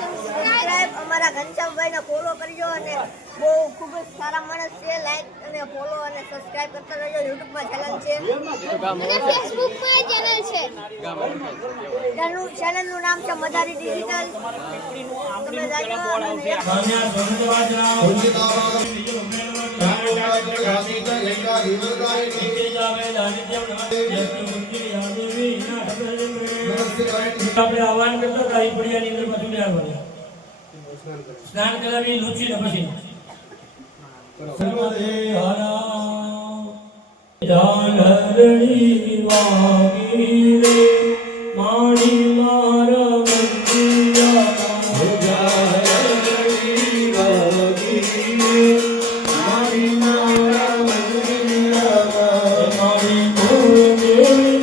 સબસ્ક્રાઇબ અમારા ઘનશ્યામભાઈ ને ફોલો કરજો અને બહુ ખૂબ જ સારા માણસ છે. લાઈક અને ફોલો અને સબસ્ક્રાઇબ કરતા રહેજો. YouTube માં ચેનલ છે અને Facebook પર ચેનલ છે. ચેનલ નું નામ છે મદારી ડિજિટલ. તમે જાજો આપણે આહવાન કરતો તારી પડિયાની અંદર બધું લેવાનું સ્નાન કરાવી લૂછી ને પછી સર્વદે હરા જાલરણી વાગી રે માણી મારા મંદિરા જાલરણી વાગી રે માણી મારા મંદિરા માણી મોરે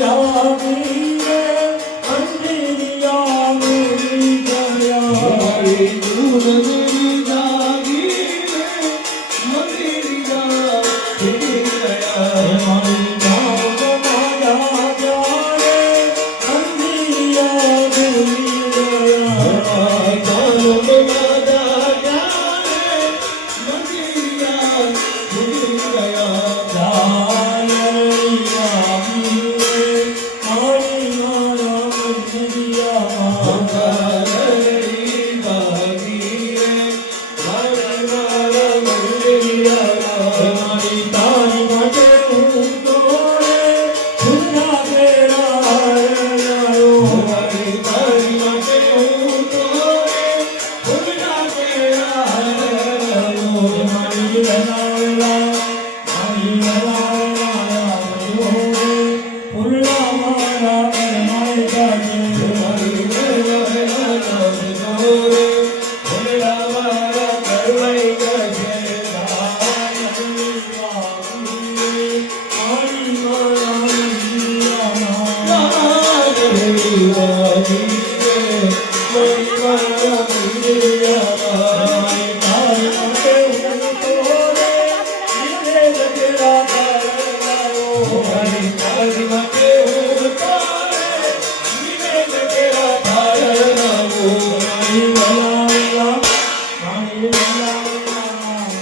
જાગી રે મંદિરા મોરી ગયા મારી દૂર મેરી જાગી રે મંદિરા મોરી ગયા મારી જાગ માયા જાણે મંદિરા મોરી ગયા ચાલો માતા જાણે મંદિરા મોરી ગયા જાલરણી વાગી રે માણી મારા મંદિરા જાલરણી વાગી રે માણી મારા મંદિરા મારી તારી માટે હું તોડે ખુદા કેરા લાયો મારી તારી માટે હું તોડે ખુદા કેરા લાયો મારી વેલા મારી વેલા ફૂલા મારા માય જાજે મારી વેલા ફૂલા મારા કરવાઈ જાજે જાલરણી વાગી મારી મારા મંદિરા જાલરણી વાગી મારી મારા મંદિરા મારી તારી માટે હું તોડે વિજય લગેરા તારો મારી તારી માટે હું તોડે વિજય લગેરા તારો મારી વેલા મારી વેલા મારી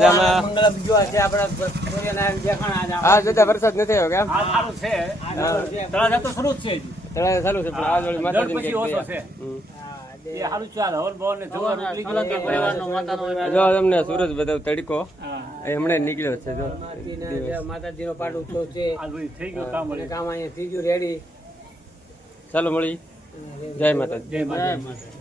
મજામાં મંગળમ જો છે આપણા સૂર્યનારાયણ દેખાણા આ જતા વરસાદ નથી આવ્યો કેમ આ સારું છે તળાજા તો શરૂ જ છે હજી. તળાજા ચાલુ છે પણ આ જોડી માતાજી પછી ઓછો છે એ સારું ચાલે હવન ભવન ને જોવા રોટલી જો તમને સૂરજ બતાવ તડકો એ હમણાં નીકળ્યો છે જો માતાજીનો પાટ ઉત્સવ છે આ બધું થઈ ગયું કામ અહીંયા થઈ ગયું રેડી ચાલો મળી જય માતાજી જય માતા